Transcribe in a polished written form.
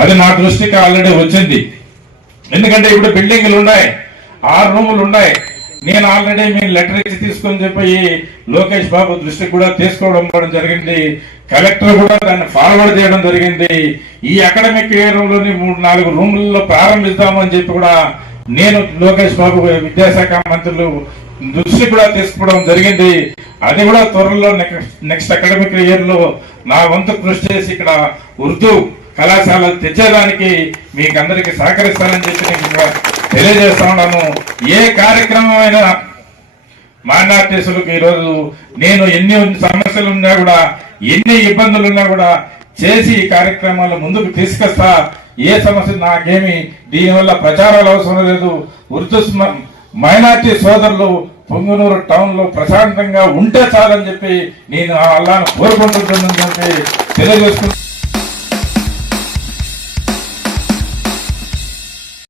అది నా దృష్టికి ఆల్రెడీ వచ్చింది. ఎందుకంటే ఇప్పుడు బిల్డింగ్లు ఉన్నాయి, 6 రూములు ఉన్నాయి. నేను ఆల్రెడీ మీరు లెటర్ ఇచ్చి తీసుకొని చెప్పి లోకేష్ బాబు దృష్టికి కూడా తీసుకోవడం జరిగింది. కలెక్టర్ కూడా దాన్ని ఫార్వర్డ్ చేయడం జరిగింది. ఈ అకాడమిక్ ఇయర్ లోని 3-4 రూముల్లో ప్రారంభిస్తామని చెప్పి కూడా నేను లోకేష్ బాబు విద్యాశాఖ మంత్రులు దృష్టి కూడా తీసుకోవడం జరిగింది. అది కూడా త్వరలో నెక్స్ట్ అకాడమిక్ ఇయర్ లో నా వంతు కృషి చేసి ఇక్కడ ఉర్దూ కళాశాలలు తెచ్చేదానికి మీకు అందరికి సహకరిస్తానని చెప్పి నేను తెలియజేస్తా ఉన్నాను. ఏ కార్యక్రమం అయినా మైనారిటీలకు ఈరోజు నేను ఎన్ని సమస్యలు ఉన్నా కూడా, ఎన్ని ఇబ్బందులు ఉన్నా కూడా చేసి ఈ కార్యక్రమాలు ముందుకు తీసుకొస్తా. ఏ సమస్య నాకేమి దీనివల్ల ప్రచారాలు అవసరం లేదు. ఉర్దూ మైనార్టీ సోదరులు పొంగునూరు టౌన్ లో ప్రశాంతంగా ఉంటే చాలని చెప్పి నేను అల్లాను కోరుకుంటున్నానని చెప్పి తెలియజేసుకుంటున్నాను.